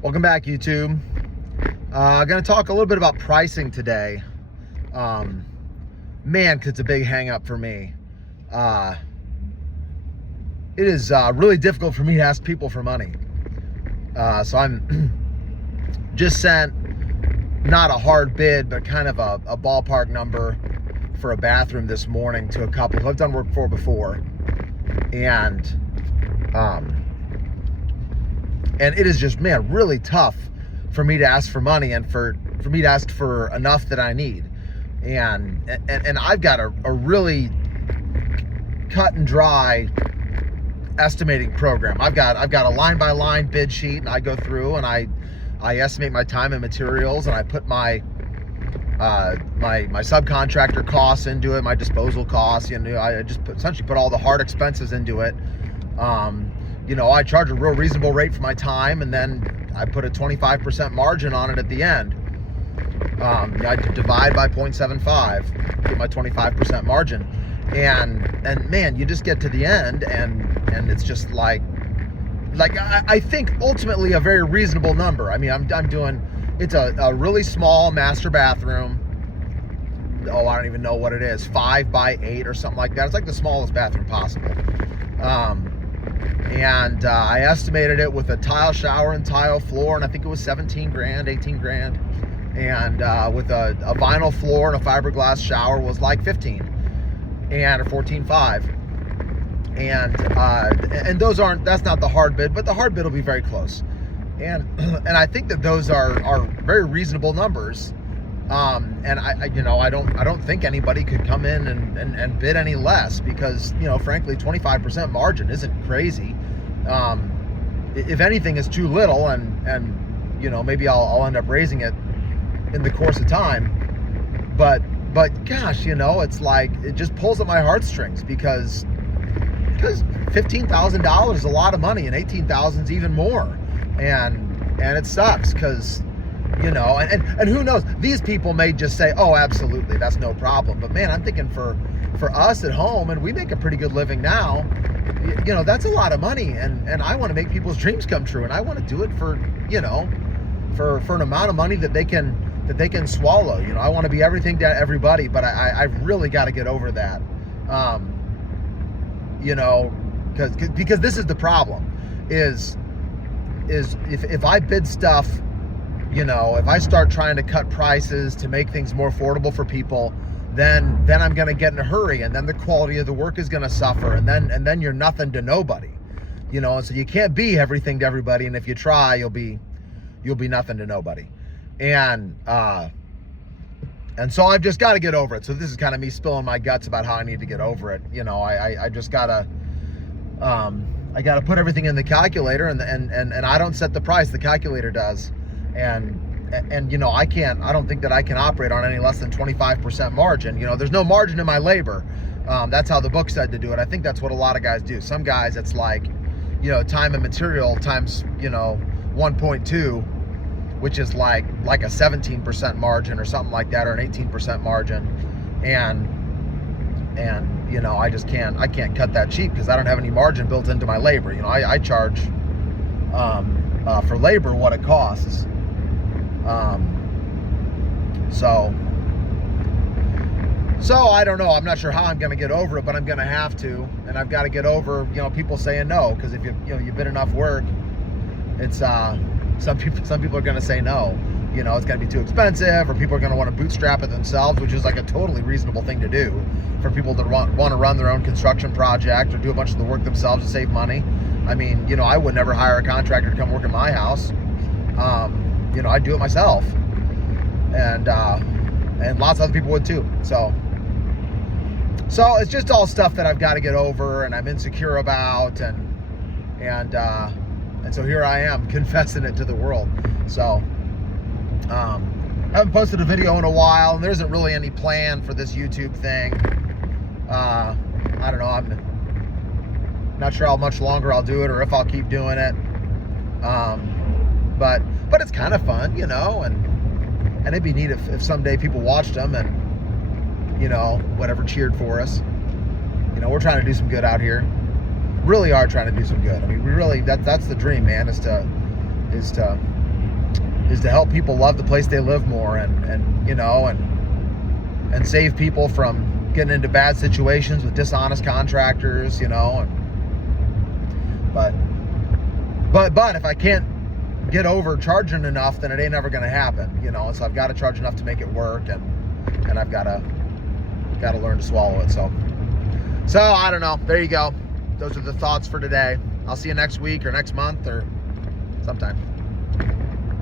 Welcome back, YouTube. I'm going to talk a little bit about pricing today. Man, 'cause it's a big hang up for me. It is really difficult for me to ask people for money. So I'm just sent not a hard bid, but kind of a ballpark number for a bathroom this morning to a couple who I've done work for before. And it is just, man, really tough for me to ask for money and for me to ask for enough that I need. And I've got a really cut and dry estimating program. I've got a line by line bid sheet, and I go through and I estimate my time and materials, and I put my subcontractor costs into it, my disposal costs. I just essentially put all the hard expenses into it. I charge a real reasonable rate for my time, and then I put a 25% margin on it at the end. I divide by 0.75, get my 25% margin, and man, you just get to the end, and it's just like I think ultimately a very reasonable number. I mean, I'm doing, it's a really small master bathroom. Oh, I don't even know what it is, 5 by 8 or something like that. It's like the smallest bathroom possible. And I estimated it with a tile shower and tile floor, and I think it was 17 grand, 18 grand. And with a vinyl floor and a fiberglass shower was like 15 and or 14.5. And those aren't, that's not the hard bid, but the hard bid will be very close. And I think that those are very reasonable numbers. And I don't think anybody could come in and bid any less, because, frankly, 25% margin isn't crazy. If anything, it's too little, and maybe I'll end up raising it in the course of time. But gosh, it's like, it just pulls at my heartstrings, because $15,000 is a lot of money, and $18,000 is even more. And it sucks, because and who knows, these people may just say, oh, absolutely, that's no problem. But man, I'm thinking for us at home, and we make a pretty good living now, that's a lot of money, and I want to make people's dreams come true, and I want to do it for an amount of money that they can swallow. I want to be everything to everybody, but I've really got to get over that. Because this is the problem, is if I bid stuff, if I start trying to cut prices to make things more affordable for people, then I'm going to get in a hurry, and then the quality of the work is going to suffer, and then you're nothing to nobody, so you can't be everything to everybody, and if you try, you'll be nothing to nobody. And so I've just got to get over it. So this is kind of me spilling my guts about how I need to get over it. I just gotta I gotta put everything in the calculator, and I don't set the price, the calculator does. And I don't think that I can operate on any less than 25% margin. There's no margin in my labor. That's how the book said to do it. I think that's what a lot of guys do. Some guys, it's like, time and material times, 1.2, which is like a 17% margin or something like that, or an 18% margin. And I can't cut that cheap, because I don't have any margin built into my labor. I charge for labor what it costs. So I don't know. I'm not sure how I'm going to get over it, but I'm going to have to, and I've got to get over, people saying no, because if you bid enough work, it's some people are going to say no. It's going to be too expensive, or people are going to want to bootstrap it themselves, which is like a totally reasonable thing to do for people that want to run their own construction project or do a bunch of the work themselves to save money. I mean, I would never hire a contractor to come work in my house. I'd do it myself, and lots of other people would too. So it's just all stuff that I've got to get over, and I'm insecure about, and so here I am confessing it to the world. So I haven't posted a video in a while, and there isn't really any plan for this YouTube thing. I don't know. I'm not sure how much longer I'll do it, or if I'll keep doing it. But it's kind of fun, and it'd be neat if someday people watched them and, whatever, cheered for us. We're trying to do some good out here. Really are trying to do some good. I mean, we really, that's the dream, man, is to is to help people love the place they live more, and you know, and save people from getting into bad situations with dishonest contractors, you know. And but if I can't get over charging enough, then it ain't ever gonna happen, you know. So I've got to charge enough to make it work, and I've got to learn to swallow it. So I don't know. There you go. Those are the thoughts for today. I'll see you next week or next month or sometime.